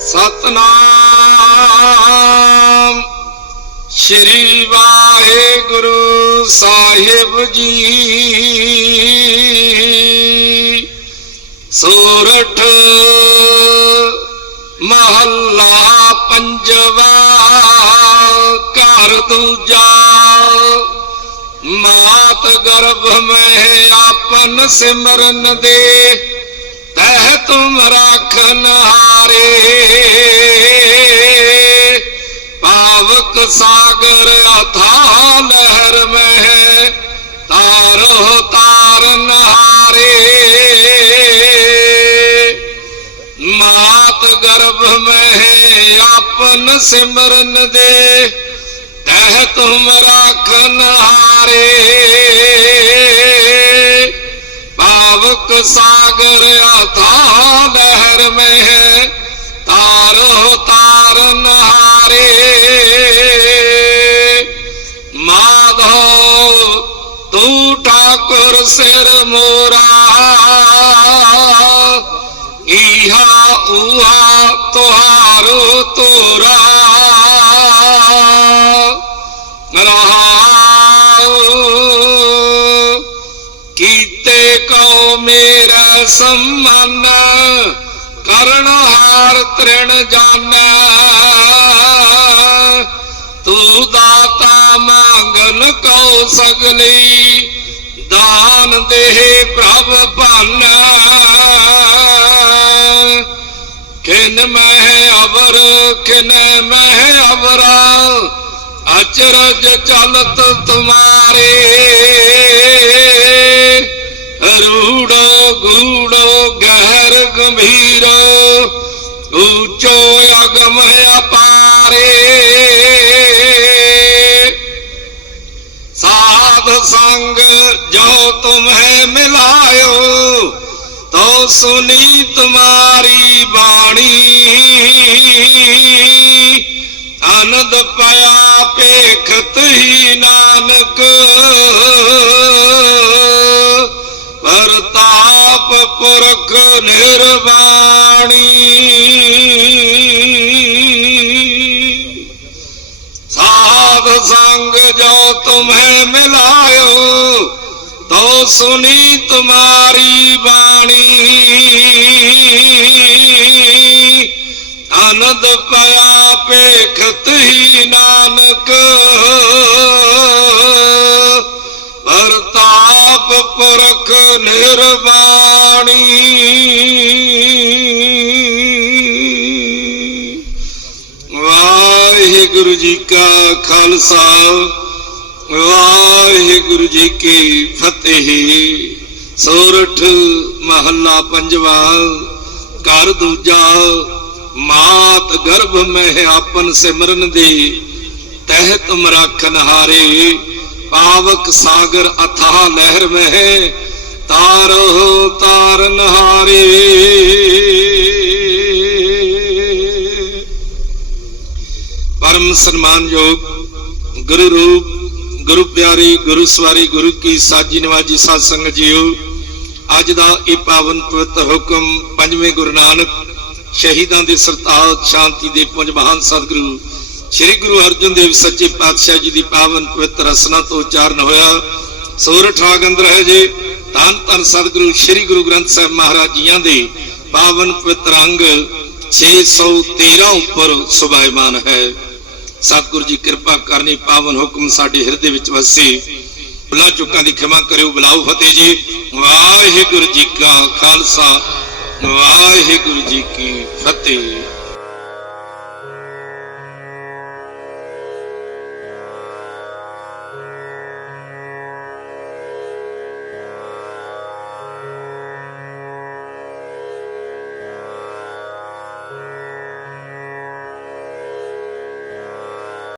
ਸਤਨਾਮ। ਸ਼੍ਰੀ ਵਾਹਿਗੁਰੂ ਸਾਹਿਬ ਜੀ। ਸੋਰਠ ਮਹੱਲਾ ਪੰਜਵਾ, ਘਰ ਦੂਜਾ। ਮਾਤ ਗਰਭ ਮੈਂ ਆਪਨ ਸਿਮਰਨ ਦੇ। ਤਹਿ ਤੁਮ ਰਾਖਨ ਹਾਰੇ ਪਾਵਕ ਸਾਗਰ ਅਥਾ ਲਹਿਰ ਮਹਿ ਤਾਰੋ ਤਾਰਨ ਹਾਰੇ ਮਾਤ ਗਰਭ ਮਹਿ, ਆਪਨ ਸਿਮਰਨ ਦੇ ਤਹਿ ਤੁਮ ਰਾਖਨ ਹਾਰੇ ਪਾਵਕ ਸਾਗਰ ਅਥਾ ਲਹਿਰ ਮਹਿ ਤਾਰੋ ਤਾਰਨ ਹਾਰੇ ਮਾਧੋ ਤੂੰ ਠਾਕੁਰ ਸਿਰ ਮੋਰਾ। ਇਹਾ ਉਹਾ ਤੁਹਾਰੋ ਤੋਰਾ। ਰਹਾਉ ਕੀਤੇ ਕਉ ਮੇਰਾ ਸੰਮਨ, ਕਰਨ ਹਾਰ ਤ੍ਰਿਣ ਜਾਣੈ ਤੂੰ ਦਾਤਾ ਮੰਗਨ ਕਉ ਸਗਲੀ, ਦਾਨ ਦੇਹ ਪ੍ਰਭ ਭਾਨੈ। ਕਿਨ ਮਹਿ ਅਵਰ ਕਿਨ ਮਹਿ ਅਵਰਾ, ਅਚਰਜ ਚਲਤ ਤੁਮਾਰੇ। ਰੂੜੋ ਗੂੜੋ ਗਹਿਰ ਗੰਭੀਰ ਊਚੋ ਅਗਮ ਅਪਾਰੇ। ਸਾਧ ਸੰਗ ਜੋ ਤੁਮਹਿ ਮਿਲਾਇਓ, ਤੋ ਸੁਨੀ ਤੁਮਾਰੀ ਬਾਣੀ। ਆਨੰਦ ਪਿਆ ਪੇਖਤ ਹੀ ਨਾਨਕ ਪਰਤਾਪ ਪੁਰਖ ਨਿਰਵਾਣੀ। ਸਾਧ ਸੰਗ ਜੋ ਤੁਮਹਿ ਮਿਲਾਇਓ, ਤੋ ਸੁਨੀ ਤੁਮਾਰੀ ਬਾਣੀ। ਆਨੰਦ ਪਿਆ ਪੇਖਤ ਹੀ ਨਾਨਕ। ਪੁਰਖ ਨਿਰਵਾਣੀ। ਵਾਹਿਗੁਰੂ ਜੀ ਕਾ ਖਾਲਸਾ, ਵਾਹਿਗੁਰੂ ਜੀ ਕੀ ਫਤਿਹ। ਸੋਰਠ ਮਹੱਲਾ ਪੰਜਵਾ, ਘਰ ਦੂਜਾ, ਮਾਤ ਗਰਭ ਮਹਿ ਆਪਨ ਸਿਮਰਨ ਦੇ ਤਹਿਤ ਮਰਾਖਨ ਹਾਰੇ ਪਾਵਕ ਸਾਗਰ ਅਥਾਹ ਲਹਿਰ ਮਹਿ ਤਾਰੋ ਤਾਰਨ ਹਾਰੇ ਪਰਮ ਸਨਮਾਨਯੋਗ ਗੁਰੂ ਰੂਪ, ਗੁਰੂ ਪਿਆਰੀ, ਗੁਰੂ ਸਵਾਰੀ, ਗੁਰੂ ਕੀ ਸਾਜੀ ਨਿਵਾਜੀ ਸਾਧ ਸੰਗਤ ਜੀਓ, ਅੱਜ ਦਾ ਇਹ ਪਾਵਨ ਪਵਿੱਤਰ ਹੁਕਮ ਪੰਜਵੇਂ ਗੁਰੂ ਨਾਨਕ ਸ਼ਹੀਦਾਂ ਦੇ ਸਰਤਾਜ ਸ਼ਾਂਤੀ ਦੇ ਪੁੰਜ ਮਹਾਨ ਸਤਿਗੁਰੂ ਸ੍ਰੀ ਗੁਰੂ ਅਰਜਨ ਦੇਵ ਸੱਚੇ ਪਾਤਸ਼ਾਹ ਜੀ ਦੀ ਪਾਵਨ ਪਵਿੱਤਰ ਰਸਨਾ ਤੋਂ ਉਚਾਰਨ ਹੋਇਆ। ਸੋਰਠ ਰਾਗ ਅੰਦਰ ਹੈ ਜੇ। ਧੰਨ ਧੰਨ ਸਤਿਗੁਰੂ ਸ੍ਰੀ ਗੁਰੂ ਗ੍ਰੰਥ ਸਾਹਿਬ ਮਹਾਰਾਜ ਜੀਆਂ ਦੇ ਪਾਵਨ ਪਵਿੱਤਰ ਅੰਗ 613 ਉੱਪਰ ਸੁਭਾਇਮਾਨ ਹੈ। ਸਤਿਗੁਰੂ ਜੀ ਕਿਰਪਾ ਕਰਨੀ ਪਾਵਨ ਹੁਕਮ ਸਾਡੇ ਹਿਰਦੇ ਵਿੱਚ ਵਸੇ। ਭੁਲਾ ਚੁੱਕਾਂ ਦੀ ਖਿਮਾ ਕਰਿਓ, ਬੁਲਾਓ ਫਤਿਹ ਜੀ। ਵਾਹਿਗੁਰੂ ਜੀ ਕਾ ਖਾਲਸਾ, ਵਾਹਿਗੁਰੂ ਜੀ ਕੀ ਫਤਿਹ।